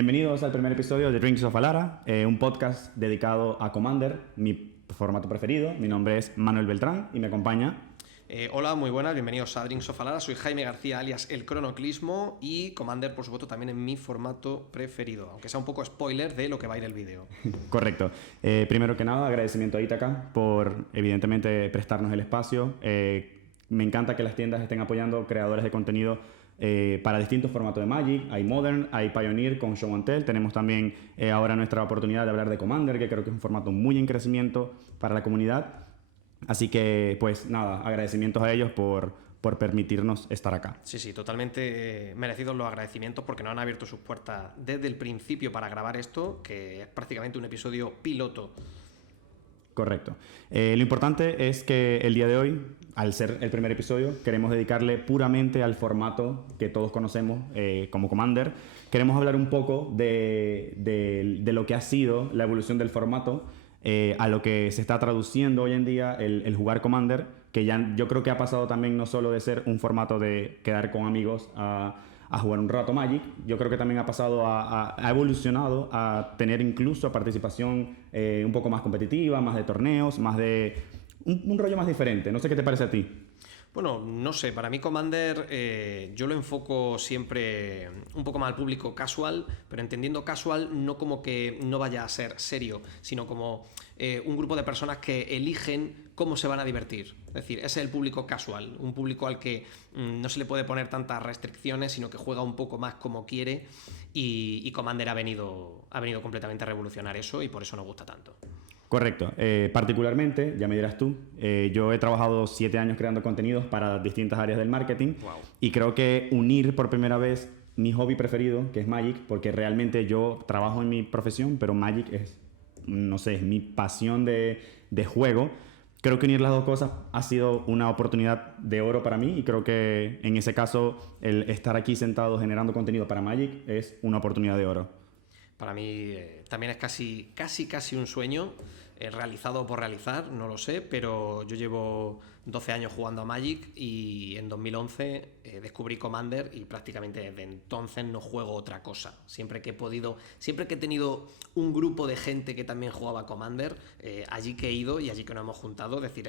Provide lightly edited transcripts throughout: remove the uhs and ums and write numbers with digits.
Bienvenidos al primer episodio de Drinks of Alara, un podcast dedicado a Commander, mi formato preferido. Mi nombre es Manuel Beltrán y me acompaña... Hola, muy buenas, bienvenidos a Drinks of Alara. Soy Jaime García, alias El Cronoclismo, y Commander, por supuesto, también en mi formato preferido, aunque sea un poco spoiler de lo que va a ir el vídeo. Correcto. Primero que nada, agradecimiento a Ítaca por, evidentemente, prestarnos el espacio. Me encanta que las tiendas estén apoyando creadores de contenido para distintos formatos de Magic. Hay Modern, hay Pioneer con Show and Tell. Tenemos también ahora nuestra oportunidad de hablar de Commander, que creo que es un formato muy en crecimiento para la comunidad. Así que, pues nada, agradecimientos a ellos por permitirnos estar acá. Sí, totalmente merecidos los agradecimientos porque nos han abierto sus puertas desde el principio para grabar esto, que es prácticamente un episodio piloto. Correcto. Lo importante es que el día de hoy, al ser el primer episodio, queremos dedicarle puramente al formato que todos conocemos como Commander. Queremos hablar un poco de lo que ha sido la evolución del formato a lo que se está traduciendo hoy en día el jugar Commander, que ya yo creo que ha pasado también no solo de ser un formato de quedar con amigos a jugar un rato Magic. Yo creo que también ha pasado ha evolucionado a tener incluso participación un poco más competitiva, más de torneos, más de un rollo más diferente. No sé qué te parece a ti. Bueno, no sé, para mí Commander yo lo enfoco siempre un poco más al público casual, pero entendiendo casual no como que no vaya a ser serio, sino como un grupo de personas que eligen cómo se van a divertir. Es decir, ese es el público casual, un público al que no se le puede poner tantas restricciones, sino que juega un poco más como quiere, y Commander ha venido completamente a revolucionar eso y por eso nos gusta tanto. Correcto. Particularmente, ya me dirás tú, yo he trabajado 7 años creando contenidos para distintas áreas del marketing. Wow. Y creo que unir por primera vez mi hobby preferido, que es Magic, porque realmente yo trabajo en mi profesión, pero Magic es, no sé, es mi pasión de juego. Creo que unir las dos cosas ha sido una oportunidad de oro para mí y creo que en ese caso el estar aquí sentado generando contenido para Magic es una oportunidad de oro. Para mí también es casi un sueño realizado por realizar, no lo sé, pero yo llevo 12 años jugando a Magic y en 2011 descubrí Commander y prácticamente desde entonces no juego otra cosa. Siempre que he tenido un grupo de gente que también jugaba Commander, allí que he ido y allí que nos hemos juntado, es decir,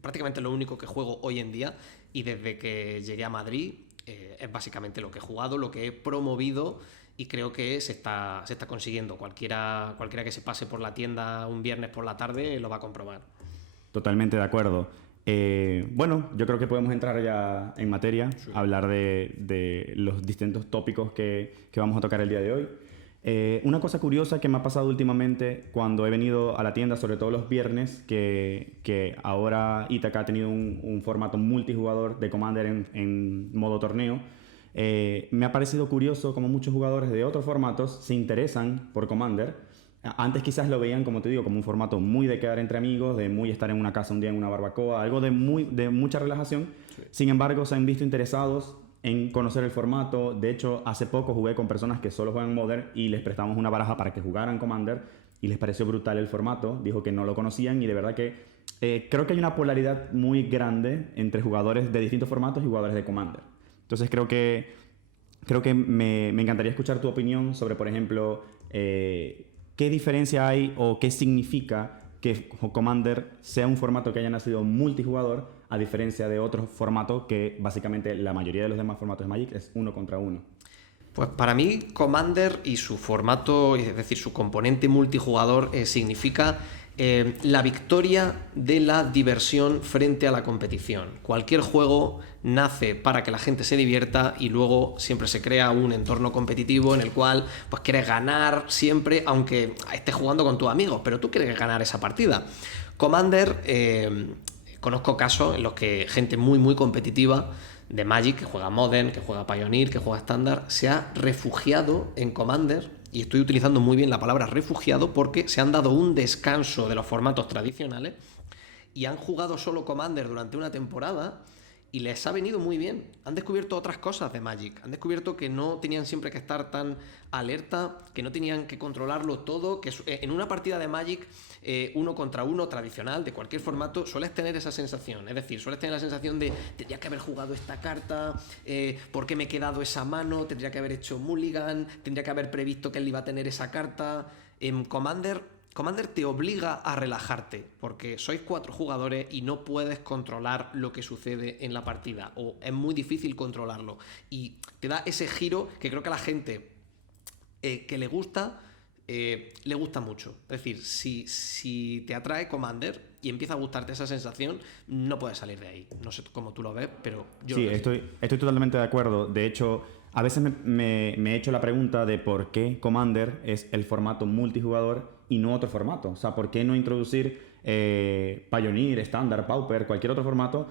prácticamente lo único que juego hoy en día, y desde que llegué a Madrid es básicamente lo que he jugado, lo que he promovido. Y creo que se está consiguiendo. Cualquiera que se pase por la tienda un viernes por la tarde lo va a comprobar. Totalmente de acuerdo. Bueno, yo creo que podemos entrar ya en materia, sí. Hablar de los distintos tópicos que vamos a tocar el día de hoy. Una cosa curiosa que me ha pasado últimamente cuando he venido a la tienda, sobre todo los viernes, que ahora Ítaca ha tenido un formato multijugador de Commander en modo torneo. Me ha parecido curioso como muchos jugadores de otros formatos se interesan por Commander. Antes quizás lo veían, como te digo, como un formato muy de quedar entre amigos, de muy estar en una casa un día en una barbacoa, algo de mucha relajación. Sí. Sin embargo, se han visto interesados en conocer el formato. De hecho, hace poco jugué con personas que solo juegan Modern y les prestamos una baraja para que jugaran Commander y les pareció brutal el formato. Dijo que no lo conocían y de verdad que creo que hay una polaridad muy grande entre jugadores de distintos formatos y jugadores de Commander. Entonces creo que me encantaría escuchar tu opinión sobre, por ejemplo, qué diferencia hay o qué significa que Commander sea un formato que haya nacido multijugador a diferencia de otros formatos que básicamente la mayoría de los demás formatos de Magic es 1 contra 1. Pues para mí Commander y su formato, es decir, su componente multijugador significa la victoria de la diversión frente a la competición. Cualquier juego nace para que la gente se divierta y luego siempre se crea un entorno competitivo en el cual pues quieres ganar siempre, aunque estés jugando con tus amigos, pero tú quieres ganar esa partida. Commander, conozco casos en los que gente muy competitiva de Magic, que juega Modern, que juega Pioneer, que juega Standard, se ha refugiado en Commander. Y estoy utilizando muy bien la palabra refugiado porque se han dado un descanso de los formatos tradicionales y han jugado solo Commander durante una temporada y les ha venido muy bien. Han descubierto otras cosas de Magic. Han descubierto que no tenían siempre que estar tan alerta, que no tenían que controlarlo todo, que en una partida de Magic uno contra uno tradicional de cualquier formato, sueles tener esa sensación. Es decir, sueles tener la sensación de tendría que haber jugado esta carta, ¿por qué me he quedado esa mano? Tendría que haber hecho mulligan, tendría que haber previsto que él iba a tener esa carta. En Commander te obliga a relajarte, porque sois 4 jugadores y no puedes controlar lo que sucede en la partida, o es muy difícil controlarlo. Y te da ese giro que creo que a la gente que le gusta mucho. Es decir, si te atrae Commander y empieza a gustarte esa sensación, no puedes salir de ahí. No sé cómo tú lo ves, pero yo sí, estoy totalmente de acuerdo. De hecho, a veces me he hecho la pregunta de por qué Commander es el formato multijugador y no otro formato. O sea, ¿por qué no introducir Pioneer, Standard, Pauper, cualquier otro formato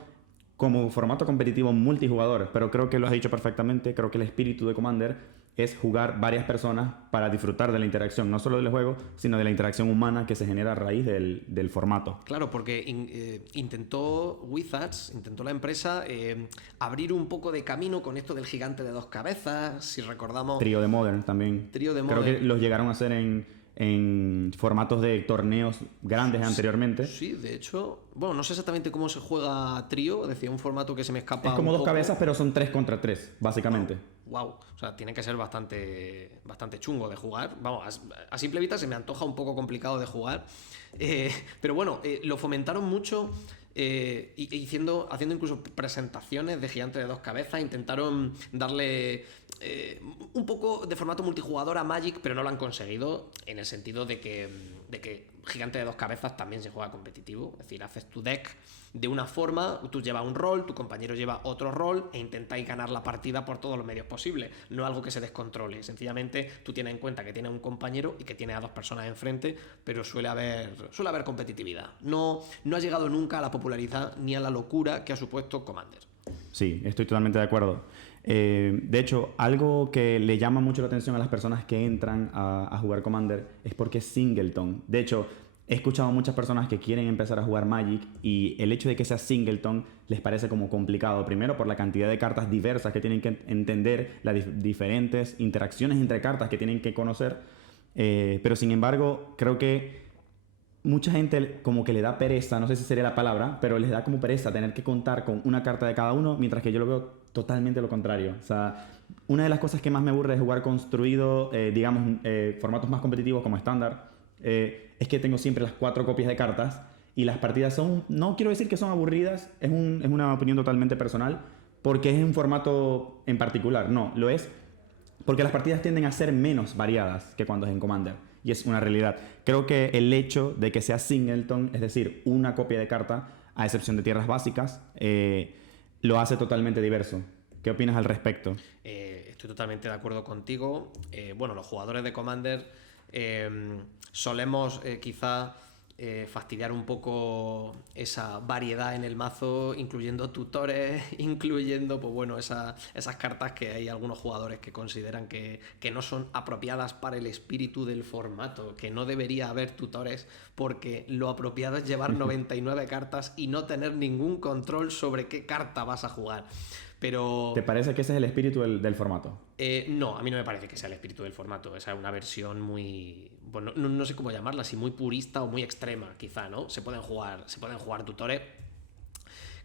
como formato competitivo multijugador? Pero creo que lo has dicho perfectamente. Creo que el espíritu de Commander es jugar varias personas para disfrutar de la interacción, no solo del juego, sino de la interacción humana que se genera a raíz del formato. Claro, porque intentó Wizards, intentó la empresa abrir un poco de camino con esto del gigante de 2 cabezas, si recordamos. Trío de Modern también. Trío de Modern. Creo que los llegaron a hacer en formatos de torneos grandes anteriormente. Sí, de hecho, bueno, no sé exactamente cómo se juega trío, decía un formato que se me escapa. Es como 2 cabezas, pero son 3 contra 3, básicamente. Wow. O sea, tiene que ser bastante chungo de jugar. Vamos, a simple vista se me antoja un poco complicado de jugar. Pero bueno, lo fomentaron mucho haciendo incluso presentaciones de gigante de 2 cabezas. Intentaron darle un poco de formato multijugador a Magic, pero no lo han conseguido, en el sentido de que gigante de 2 cabezas también se juega competitivo. Es decir, haces tu deck de una forma, tú llevas un rol, tu compañero lleva otro rol e intentáis ganar la partida por todos los medios posibles. No algo que se descontrole. Sencillamente tú tienes en cuenta que tienes un compañero y que tienes a 2 personas enfrente, pero suele haber competitividad. No ha llegado nunca a la popularidad ni a la locura que ha supuesto Commander. Sí, estoy totalmente de acuerdo. De hecho, algo que le llama mucho la atención a las personas que entran a jugar Commander es porque es singleton. De hecho, he escuchado a muchas personas que quieren empezar a jugar Magic y el hecho de que sea singleton les parece como complicado. Primero, por la cantidad de cartas diversas que tienen que entender, las diferentes interacciones entre cartas que tienen que conocer. Pero sin embargo, creo que mucha gente como que le da pereza, no sé si sería la palabra, pero les da como pereza tener que contar con una carta de cada uno, mientras que yo lo veo totalmente lo contrario. O sea, una de las cosas que más me aburre de jugar construido, formatos más competitivos como estándar, es que tengo siempre las 4 copias de cartas y las partidas son, no quiero decir que son aburridas, es una opinión totalmente personal, porque es un formato en particular, no, lo es porque las partidas tienden a ser menos variadas que cuando es en Commander. Y es una realidad. Creo que el hecho de que sea singleton, es decir, una copia de carta, a excepción de tierras básicas, lo hace totalmente diverso. ¿Qué opinas al respecto? Estoy totalmente de acuerdo contigo. Bueno, los jugadores de Commander solemos quizá fastidiar un poco esa variedad en el mazo, incluyendo tutores, incluyendo pues bueno, esas cartas que hay algunos jugadores que consideran que no son apropiadas para el espíritu del formato, que no debería haber tutores porque lo apropiado es llevar 99 cartas y no tener ningún control sobre qué carta vas a jugar. Pero... ¿Te parece que ese es el espíritu del formato? No, a mí no me parece que sea el espíritu del formato. Esa es una versión muy... Bueno, no sé cómo llamarla, si muy purista o muy extrema, quizá, ¿no? Se pueden jugar tutores.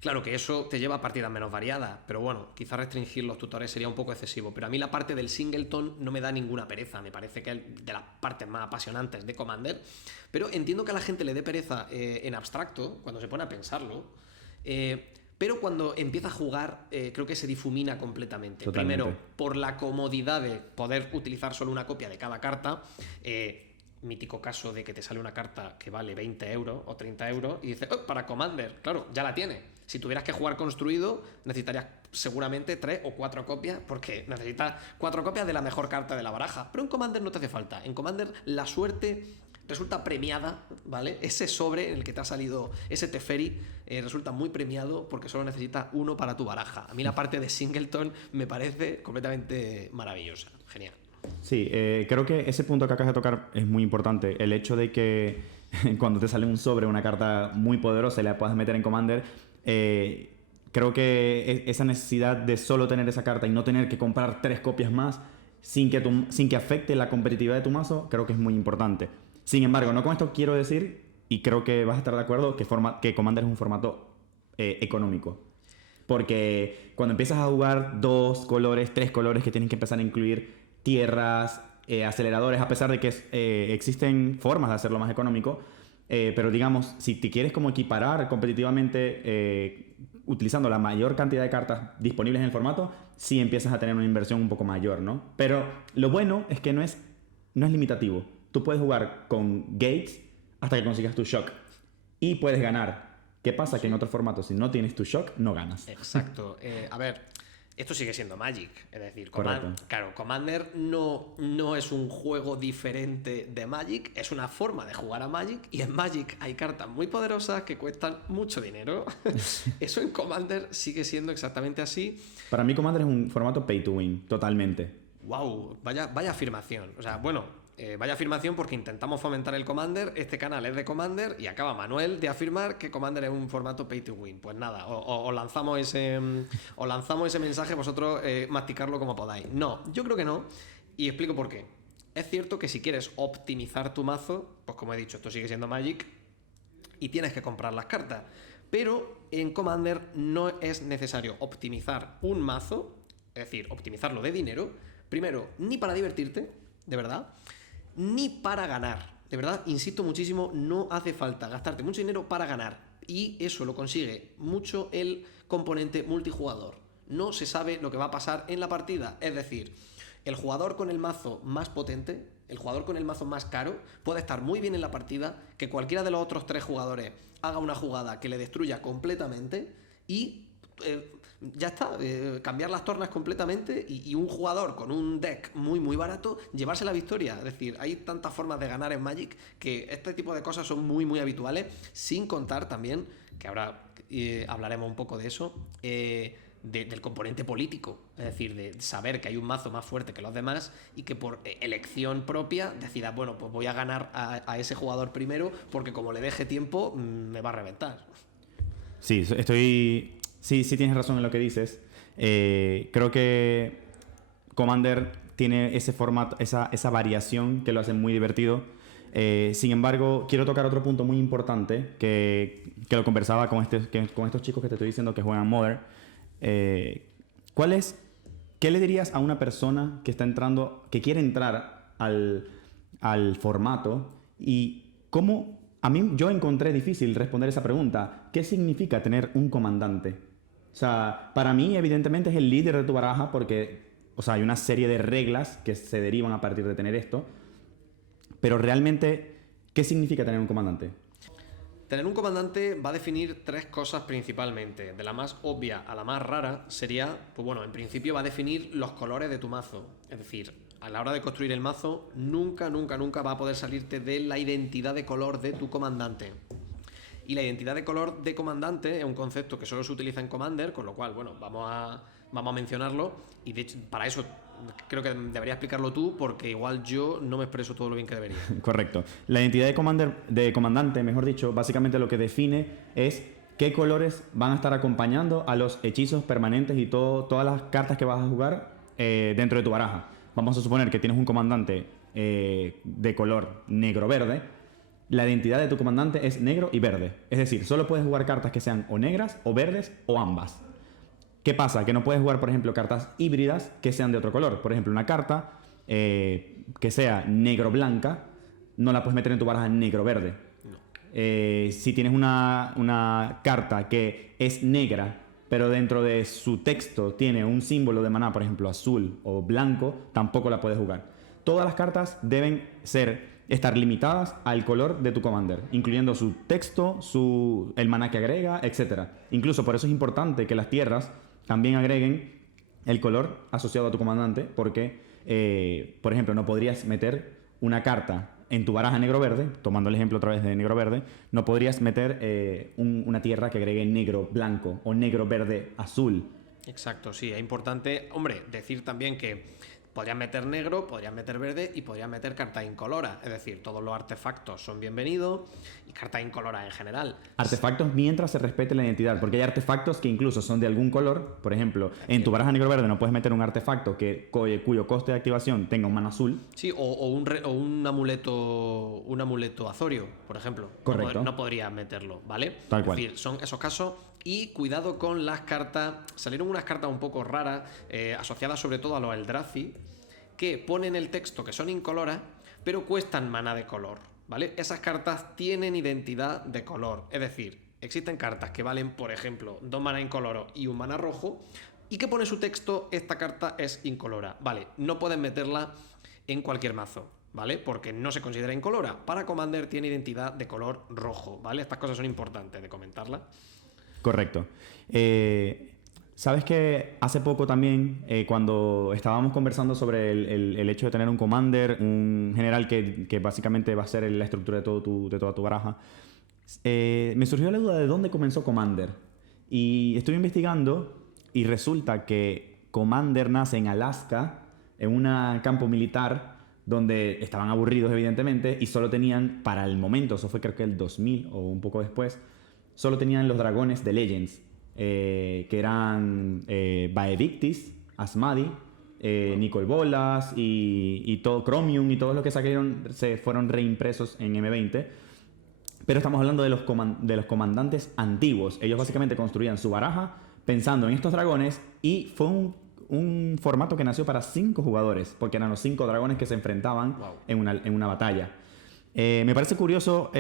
Claro que eso te lleva a partidas menos variadas, pero bueno, quizá restringir los tutores sería un poco excesivo. Pero a mí la parte del singleton no me da ninguna pereza. Me parece que es de las partes más apasionantes de Commander. Pero entiendo que a la gente le dé pereza en abstracto, cuando se pone a pensarlo. Pero cuando empieza a jugar, creo que se difumina completamente. Totalmente. Primero, por la comodidad de poder utilizar solo una copia de cada carta. Mítico caso de que te sale una carta que vale 20 euros o 30 euros y dices, oh, para Commander, claro, ya la tiene. Si tuvieras que jugar construido, necesitarías seguramente 3 o 4 copias, porque necesitas 4 copias de la mejor carta de la baraja. Pero en Commander no te hace falta. En Commander la suerte resulta premiada, ¿vale? Ese sobre en el que te ha salido ese Teferi resulta muy premiado porque solo necesitas uno para tu baraja. A mí la parte de singleton me parece completamente maravillosa. Genial. Sí, creo que ese punto que acabas de tocar es muy importante. El hecho de que cuando te sale un sobre, una carta muy poderosa y la puedas meter en Commander, creo que esa necesidad de solo tener esa carta y no tener que comprar 3 copias más sin que afecte la competitividad de tu mazo, creo que es muy importante. Sin embargo, no con esto quiero decir y creo que vas a estar de acuerdo que Commander es un formato económico. Porque cuando empiezas a jugar 2 colores, 3 colores que tienen que empezar a incluir tierras, aceleradores, a pesar de que existen formas de hacerlo más económico, pero digamos, si te quieres como equiparar competitivamente utilizando la mayor cantidad de cartas disponibles en el formato, sí empiezas a tener una inversión un poco mayor, ¿no? Pero lo bueno es que no es limitativo. Tú puedes jugar con gates hasta que consigas tu shock y puedes ganar. ¿Qué pasa? Que en otros formatos, si no tienes tu shock, no ganas. Exacto. A ver, esto sigue siendo Magic. Es decir, Correcto. claro, Commander no es un juego diferente de Magic, es una forma de jugar a Magic, y en Magic hay cartas muy poderosas que cuestan mucho dinero. Eso en Commander sigue siendo exactamente así. Para mí Commander es un formato pay to win, totalmente. ¡Wow! Vaya afirmación. O sea, bueno, vaya afirmación porque intentamos fomentar el Commander, este canal es de Commander y acaba Manuel de afirmar que Commander es un formato pay to win. Pues nada, os lanzamos ese mensaje, vosotros masticarlo como podáis. No, yo creo que no, y explico por qué. Es cierto que si quieres optimizar tu mazo, pues como he dicho, esto sigue siendo Magic y tienes que comprar las cartas. Pero en Commander no es necesario optimizar un mazo, es decir, optimizarlo de dinero, primero, ni para divertirte, de verdad, ni para ganar. De verdad, insisto muchísimo, no hace falta gastarte mucho dinero para ganar. Y eso lo consigue mucho el componente multijugador. No se sabe lo que va a pasar en la partida. Es decir, el jugador con el mazo más potente, el jugador con el mazo más caro, puede estar muy bien en la partida, que cualquiera de los otros 3 jugadores haga una jugada que le destruya completamente y ya está, cambiar las tornas completamente y un jugador con un deck muy muy barato llevarse la victoria. Es decir, hay tantas formas de ganar en Magic que este tipo de cosas son muy muy habituales, sin contar también, que ahora hablaremos un poco de eso, del componente político, es decir, de saber que hay un mazo más fuerte que los demás y que por elección propia decidas, bueno, pues voy a ganar a ese jugador primero porque como le deje tiempo me va a reventar. Sí, Sí, tienes razón en lo que dices. Creo que Commander tiene ese formato, esa variación que lo hace muy divertido. Sin embargo, quiero tocar otro punto muy importante que lo conversaba con estos chicos que te estoy diciendo que juegan Modern. ¿Qué le dirías a una persona que está entrando, que quiere entrar al formato y cómo... yo encontré difícil responder esa pregunta. ¿Qué significa tener un comandante? O sea, para mí, evidentemente, es el líder de tu baraja porque, o sea, hay una serie de reglas que se derivan a partir de tener esto. Pero realmente, ¿qué significa tener un comandante? Tener un comandante va a definir 3 cosas principalmente. De la más obvia a la más rara sería, pues bueno, en principio va a definir los colores de tu mazo. Es decir, a la hora de construir el mazo, nunca va a poder salirte de la identidad de color de tu comandante. Y la identidad de color de comandante es un concepto que solo se utiliza en Commander, con lo cual, bueno, vamos a mencionarlo. Y de hecho, para eso creo que debería explicarlo tú, porque igual yo no me expreso todo lo bien que debería. Correcto. La identidad de comandante, mejor dicho, básicamente lo que define es qué colores van a estar acompañando a los hechizos permanentes y todas las cartas que vas a jugar dentro de tu baraja. Vamos a suponer que tienes un comandante de color negro-verde. La identidad de tu comandante es negro y verde. Es decir, solo puedes jugar cartas que sean o negras, o verdes, o ambas. ¿Qué pasa? Que no puedes jugar, por ejemplo, cartas híbridas que sean de otro color. Por ejemplo, una carta que sea negro-blanca, no la puedes meter en tu baraja negro-verde. No. Si tienes una carta que es negra, pero dentro de su texto tiene un símbolo de maná, por ejemplo, azul o blanco, tampoco la puedes jugar. Todas las cartas deben estar limitadas al color de tu commander, incluyendo su texto, el maná que agrega, etc. Incluso por eso es importante que las tierras también agreguen el color asociado a tu comandante, porque, por ejemplo, no podrías meter una carta en tu baraja negro-verde, tomando el ejemplo otra vez de negro-verde, no podrías meter una tierra que agregue negro-blanco o negro-verde-azul. Exacto, sí, es importante, hombre, decir también que Podrías meter negro, podrías meter verde y podrías meter cartas incoloras. Es decir, todos los artefactos son bienvenidos y cartas incoloras en general. Artefactos mientras se respete la identidad, porque hay artefactos que incluso son de algún color. Por ejemplo, en tu baraja negro-verde no puedes meter un artefacto cuyo coste de activación tenga un mana azul. Sí, o un amuleto azorio, por ejemplo. Correcto. No podrías meterlo, ¿vale? Tal cual. Es decir, son esos casos. Y cuidado con las cartas. Salieron unas cartas un poco raras, asociadas sobre todo a los Eldrazi, que ponen el texto que son incoloras, pero cuestan mana de color, ¿vale? Esas cartas tienen identidad de color. Es decir, existen cartas que valen, por ejemplo, 2 mana incoloro y 1 mana rojo, y que pone su texto, esta carta es incolora. Vale, no pueden meterla en cualquier mazo, ¿vale? Porque no se considera incolora. Para Commander tiene identidad de color rojo, ¿vale? Estas cosas son importantes de comentarlas. Correcto. Sabes que hace poco también, cuando estábamos conversando sobre el hecho de tener un commander, un general que básicamente va a ser la estructura de toda tu baraja, me surgió la duda de dónde comenzó Commander. Y estuve investigando y resulta que Commander nace en Alaska, en un campo militar, donde estaban aburridos evidentemente y solo tenían, para el momento, eso fue creo que el 2000 o un poco después, solo tenían los dragones de Legends, que eran Vaevictis, Asmadi, Nicol Bolas y todo Chromium y todos los que sacaron se fueron reimpresos en M20. Pero estamos hablando de los comandantes antiguos. Ellos básicamente construían su baraja pensando en estos dragones y fue un formato que nació para 5 jugadores, porque eran los 5 dragones que se enfrentaban en una batalla. Me parece curioso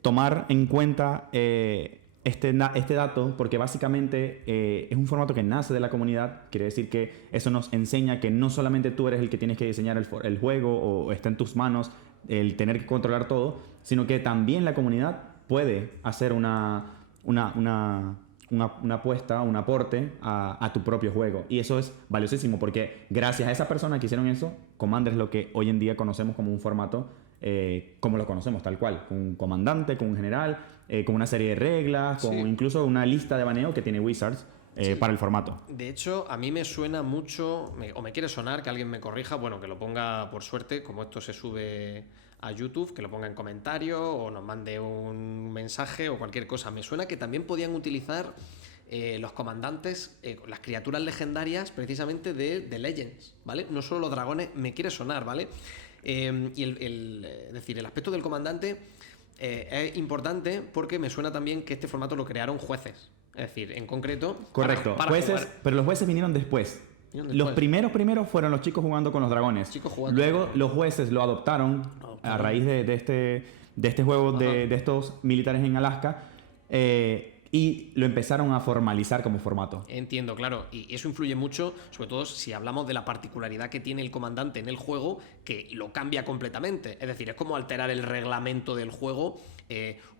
tomar en cuenta este dato, porque básicamente es un formato que nace de la comunidad. Quiere decir que eso nos enseña que no solamente tú eres el que tienes que diseñar el juego o está en tus manos el tener que controlar todo, sino que también la comunidad puede hacer una apuesta, un aporte a tu propio juego. Y eso es valiosísimo porque gracias a esa persona que hicieron eso, Commander es lo que hoy en día conocemos como un formato como lo conocemos, tal cual, con un comandante, con un general, con una serie de reglas, con incluso una lista de baneo que tiene Wizards para el formato. De hecho, a mí me suena mucho, o me quiere sonar, que alguien me corrija, bueno, que lo ponga por suerte, como esto se sube a YouTube, que lo ponga en comentario o nos mande un mensaje o cualquier cosa. Me suena que también podían utilizar los comandantes, las criaturas legendarias precisamente de Legends, ¿vale? No solo los dragones, me quiere sonar, ¿vale? Y es decir, el aspecto del comandante es importante porque me suena también que este formato lo crearon jueces. Es decir, en concreto... Correcto, para jueces, jugar. pero los jueces vinieron después. Los primeros fueron los chicos jugando con los dragones. Luego los jueces lo adoptaron a raíz de este juego de estos militares en Alaska. Y lo empezaron a formalizar como formato. Entiendo, claro. Y eso influye mucho, sobre todo si hablamos de la particularidad que tiene el comandante en el juego, que lo cambia completamente. Es decir, es como alterar el reglamento del juego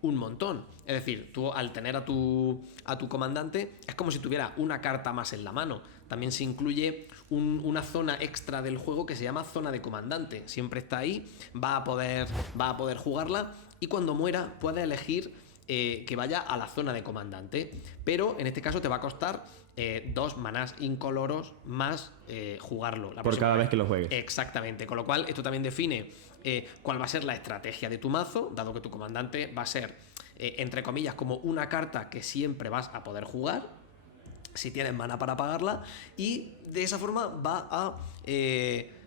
un montón. Es decir, tú al tener a tu comandante, es como si tuviera una carta más en la mano. También se incluye una zona extra del juego que se llama zona de comandante. Siempre está ahí, va a poder jugarla y cuando muera puede elegir que vaya a la zona de comandante, pero en este caso te va a costar 2 manás incoloros más jugarlo por cada vez que lo juegues. Exactamente, con lo cual esto también define cuál va a ser la estrategia de tu mazo, dado que tu comandante va a ser, entre comillas, como una carta que siempre vas a poder jugar si tienes mana para pagarla, y de esa forma va a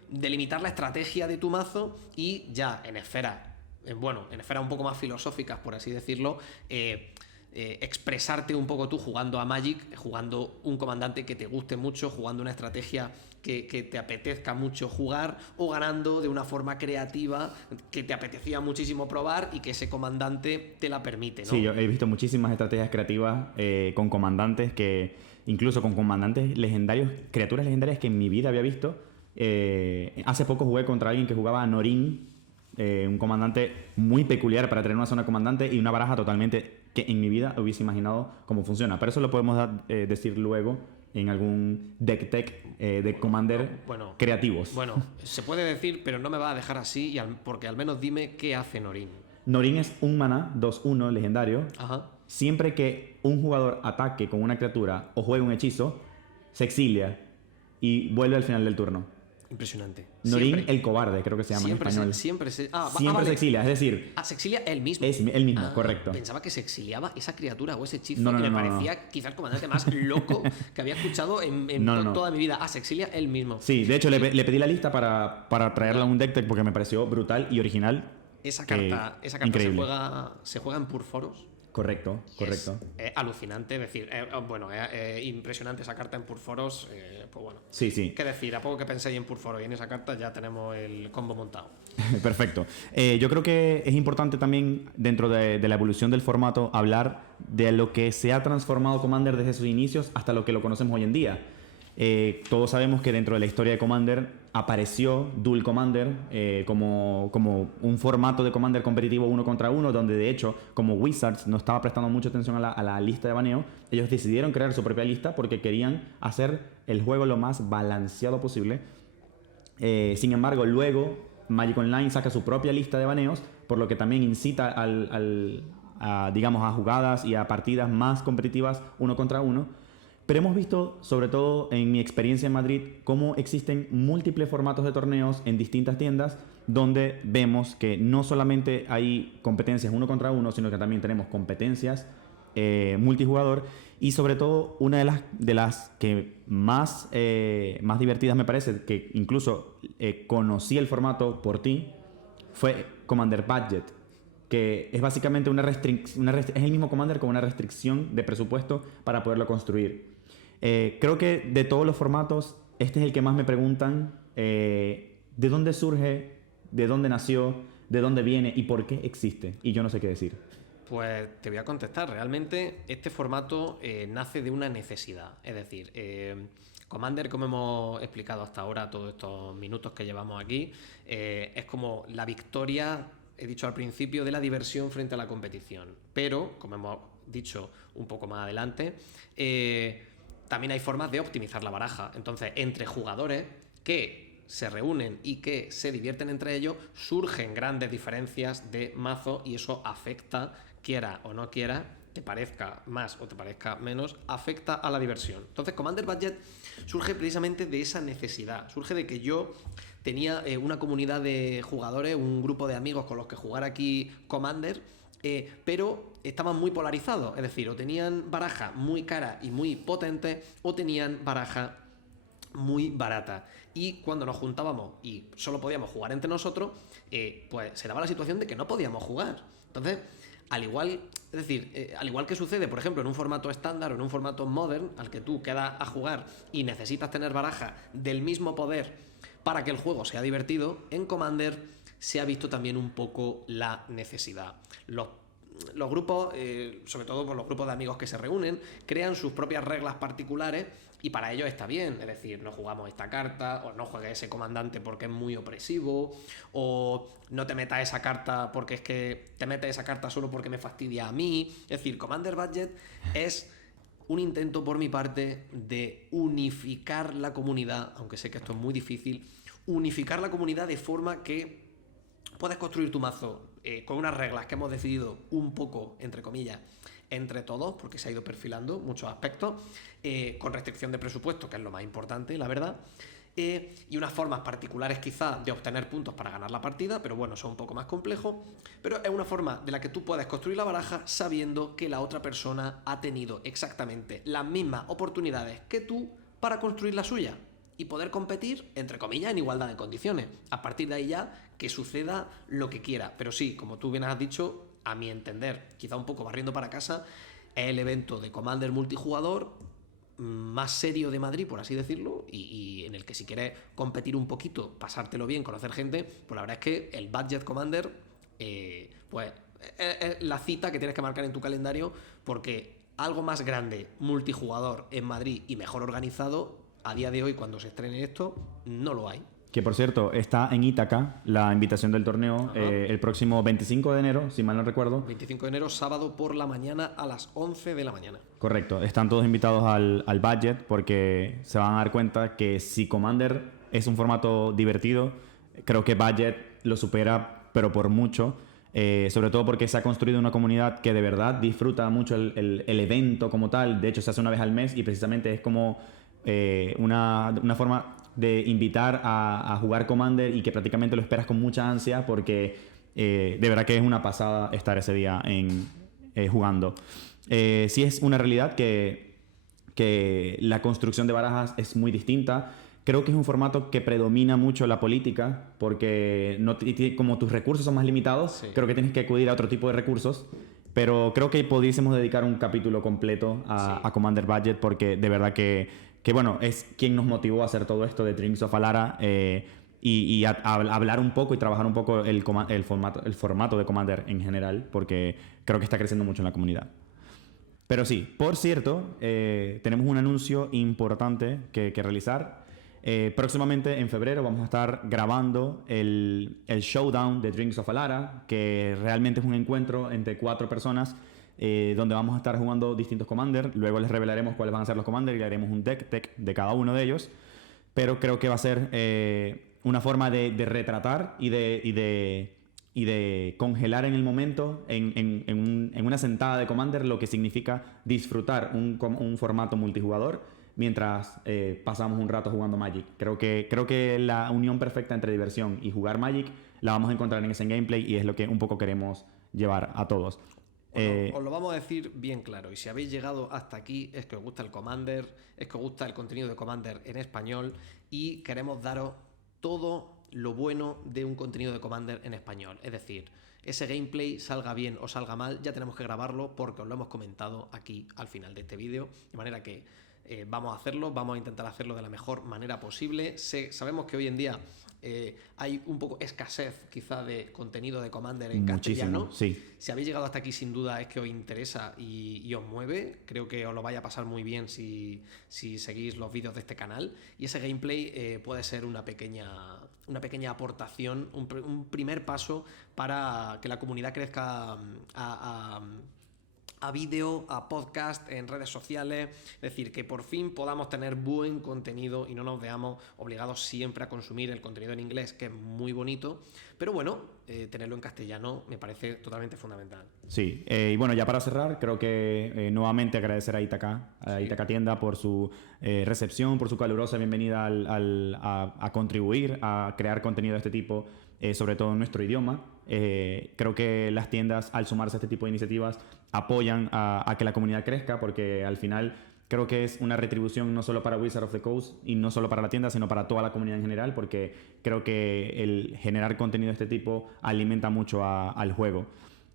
delimitar la estrategia de tu mazo y ya en esferas un poco más filosóficas, por así decirlo, expresarte un poco tú jugando a Magic, jugando un comandante que te guste mucho, jugando una estrategia que te apetezca mucho jugar, o ganando de una forma creativa que te apetecía muchísimo probar y que ese comandante te la permite, ¿no? Sí, yo he visto muchísimas estrategias creativas con comandantes incluso con comandantes legendarios, criaturas legendarias que en mi vida había visto. Hace poco jugué contra alguien que jugaba a Norin, un comandante muy peculiar para tener una zona comandante y una baraja totalmente que en mi vida hubiese imaginado cómo funciona. Pero eso lo podemos decir luego en algún deck tech de Commander creativos. Bueno, se puede decir, pero no me va a dejar así porque al menos dime qué hace Norin. Norin es un maná 2/1 legendario. Ajá. Siempre que un jugador ataque con una criatura o juegue un hechizo, se exilia y vuelve al final del turno. Impresionante. Norin Siempre. el cobarde, creo que se llama en español. Siempre se Se exilia, es decir... se exilia él mismo. Es él mismo, correcto. Pensaba que se exiliaba esa criatura o ese hechizo No, que me no, parecía quizás el comandante más loco que había escuchado en toda mi vida. Se exilia él mismo. Sí, de hecho le pedí la lista para traerla a un deck tech porque me pareció brutal y original. Esa carta se juega en Purforos. Correcto. Es alucinante, es decir, impresionante esa carta en Purforos. Pues bueno, sí. ¿Qué decir? A poco que penséis en Purforos y en esa carta ya tenemos el combo montado. Perfecto. Yo creo que es importante también, dentro de la evolución del formato, hablar de lo que se ha transformado Commander desde sus inicios hasta lo que lo conocemos hoy en día. Todos sabemos que dentro de la historia de Commander apareció Duel Commander como un formato de Commander competitivo 1 contra 1, donde de hecho, como Wizards no estaba prestando mucha atención a la lista de baneo, ellos decidieron crear su propia lista porque querían hacer el juego lo más balanceado posible. Sin embargo, luego Magic Online saca su propia lista de baneos, por lo que también incita a jugadas y a partidas más competitivas 1 contra 1. Pero hemos visto, sobre todo en mi experiencia en Madrid, cómo existen múltiples formatos de torneos en distintas tiendas donde vemos que no solamente hay competencias 1 contra 1, sino que también tenemos competencias multijugador, y sobre todo una de las que más divertidas me parece, que incluso conocí el formato por ti, fue Commander Budget, que es básicamente es el mismo Commander con una restricción de presupuesto para poderlo construir. Creo que de todos los formatos, este es el que más me preguntan de dónde surge, de dónde nació, de dónde viene y por qué existe. Y yo no sé qué decir. Pues te voy a contestar. Realmente este formato nace de una necesidad. Es decir, Commander, como hemos explicado hasta ahora, todos estos minutos que llevamos aquí, es como la victoria, he dicho al principio, de la diversión frente a la competición. Pero, como hemos dicho un poco más adelante, también hay formas de optimizar la baraja. Entonces, entre jugadores que se reúnen y que se divierten entre ellos, surgen grandes diferencias de mazo y eso afecta, quiera o no quiera, te parezca más o te parezca menos, afecta a la diversión. Entonces, Commander Budget surge precisamente de esa necesidad. Surge de que yo tenía una comunidad de jugadores, un grupo de amigos con los que jugar aquí Commander, pero estaban muy polarizados. Es decir, o tenían baraja muy cara y muy potente, o tenían baraja muy barata. Y cuando nos juntábamos y solo podíamos jugar entre nosotros, pues se daba la situación de que no podíamos jugar. Entonces, al igual que sucede, por ejemplo, en un formato estándar o en un formato modern, al que tú quedas a jugar y necesitas tener baraja del mismo poder para que el juego sea divertido, en Commander se ha visto también un poco la necesidad. Los grupos, sobre todo por los grupos de amigos que se reúnen, crean sus propias reglas particulares y para ellos está bien. Es decir, no jugamos esta carta, o no juegues ese comandante porque es muy opresivo, o no te metas esa carta porque es que te metes esa carta solo porque me fastidia a mí. Es decir, Commander Budget es un intento por mi parte de unificar la comunidad, aunque sé que esto es muy difícil, unificar la comunidad de forma que puedes construir tu mazo con unas reglas que hemos decidido un poco, entre comillas, entre todos, porque se ha ido perfilando muchos aspectos, con restricción de presupuesto, que es lo más importante, la verdad, y unas formas particulares quizá de obtener puntos para ganar la partida, pero bueno, son un poco más complejos, pero es una forma de la que tú puedes construir la baraja sabiendo que la otra persona ha tenido exactamente las mismas oportunidades que tú para construir la suya y poder competir, entre comillas, en igualdad de condiciones. A partir de ahí ya, que suceda lo que quiera. Pero sí, como tú bien has dicho, a mi entender, quizá un poco barriendo para casa, es el evento de Commander multijugador más serio de Madrid, por así decirlo, y en el que si quieres competir un poquito, pasártelo bien, conocer gente, pues la verdad es que el Budget Commander, pues es la cita que tienes que marcar en tu calendario, porque algo más grande, multijugador en Madrid y mejor organizado, a día de hoy, cuando se estrene esto, no lo hay. Que por cierto, está en Ítaca la invitación del torneo el próximo 25 de enero, si mal no recuerdo. 25 de enero, sábado por la mañana a las 11 de la mañana. Correcto, están todos invitados al budget porque se van a dar cuenta que si Commander es un formato divertido, creo que budget lo supera, pero por mucho. Sobre todo porque se ha construido una comunidad que de verdad disfruta mucho el evento como tal. De hecho, se hace una vez al mes y precisamente es como una forma de invitar a jugar Commander y que prácticamente lo esperas con mucha ansia porque de verdad que es una pasada estar ese día jugando. Sí es una realidad que la construcción de barajas es muy distinta. Creo que es un formato que predomina mucho la política porque como tus recursos son más limitados, Sí. creo que tienes que acudir a otro tipo de recursos. Pero creo que pudiésemos dedicar un capítulo completo a Commander Budget porque de verdad que bueno, es quien nos motivó a hacer todo esto de Drinks of Alara y a hablar un poco y trabajar un poco el formato de Commander en general porque creo que está creciendo mucho en la comunidad. Pero sí, por cierto, tenemos un anuncio importante que realizar. Próximamente, en febrero, vamos a estar grabando el Showdown de Drinks of Alara, que realmente es un encuentro entre 4 personas donde vamos a estar jugando distintos Commander. Luego les revelaremos cuáles van a ser los Commander y haremos un deck de cada uno de ellos. Pero creo que va a ser una forma de retratar y de congelar en el momento, en una sentada de Commander, lo que significa disfrutar un formato multijugador mientras pasamos un rato jugando Magic. Creo que la unión perfecta entre diversión y jugar Magic la vamos a encontrar en ese gameplay y es lo que un poco queremos llevar a todos. Os lo vamos a decir bien claro, y si habéis llegado hasta aquí es que os gusta el Commander, es que os gusta el contenido de Commander en español y queremos daros todo lo bueno de un contenido de Commander en español. Es decir, ese gameplay, salga bien o salga mal, ya tenemos que grabarlo porque os lo hemos comentado aquí al final de este vídeo, de manera que vamos a hacerlo, vamos a intentar hacerlo de la mejor manera posible. Sabemos que hoy en día hay un poco escasez quizá de contenido de Commander en castellano. Sí. Si habéis llegado hasta aquí, sin duda es que os interesa y os mueve. Creo que os lo vaya a pasar muy bien si seguís los vídeos de este canal. Y ese gameplay puede ser una pequeña aportación, un primer paso para que la comunidad crezca a vídeo, a podcast, en redes sociales, es decir, que por fin podamos tener buen contenido y no nos veamos obligados siempre a consumir el contenido en inglés, que es muy bonito, pero bueno, tenerlo en castellano me parece totalmente fundamental. Sí, y bueno, ya para cerrar, creo que nuevamente agradecer a Ítaca Tienda por su recepción, por su calurosa bienvenida a contribuir a crear contenido de este tipo, sobre todo en nuestro idioma. Creo que las tiendas, al sumarse a este tipo de iniciativas, apoyan a que la comunidad crezca, porque al final creo que es una retribución no solo para Wizards of the Coast y no solo para la tienda, sino para toda la comunidad en general, porque creo que el generar contenido de este tipo alimenta mucho al juego.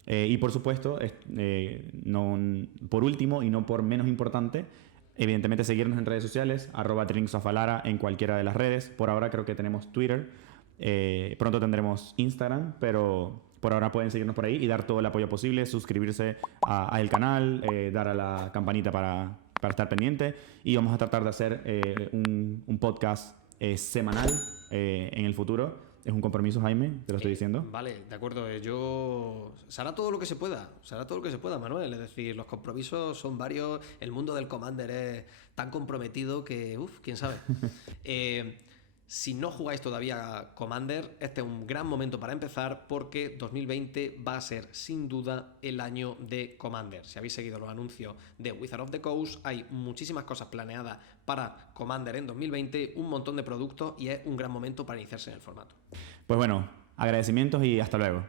Y por supuesto, por último y no por menos importante, evidentemente seguirnos en redes sociales, @drinksofAlara en cualquiera de las redes. Por ahora creo que tenemos Twitter, pronto tendremos Instagram, pero por ahora pueden seguirnos por ahí y dar todo el apoyo posible, suscribirse al canal, dar a la campanita para estar pendiente, y vamos a tratar de hacer un podcast semanal en el futuro. Es un compromiso, Jaime, te lo estoy diciendo. Vale, de acuerdo. Se hará todo lo que se pueda. Se hará todo lo que se pueda, Manuel. Es decir, los compromisos son varios. El mundo del Commander es tan comprometido que, quién sabe. Si no jugáis todavía Commander, este es un gran momento para empezar porque 2020 va a ser sin duda el año de Commander. Si habéis seguido los anuncios de Wizards of the Coast, hay muchísimas cosas planeadas para Commander en 2020, un montón de productos y es un gran momento para iniciarse en el formato. Pues bueno, agradecimientos y hasta luego.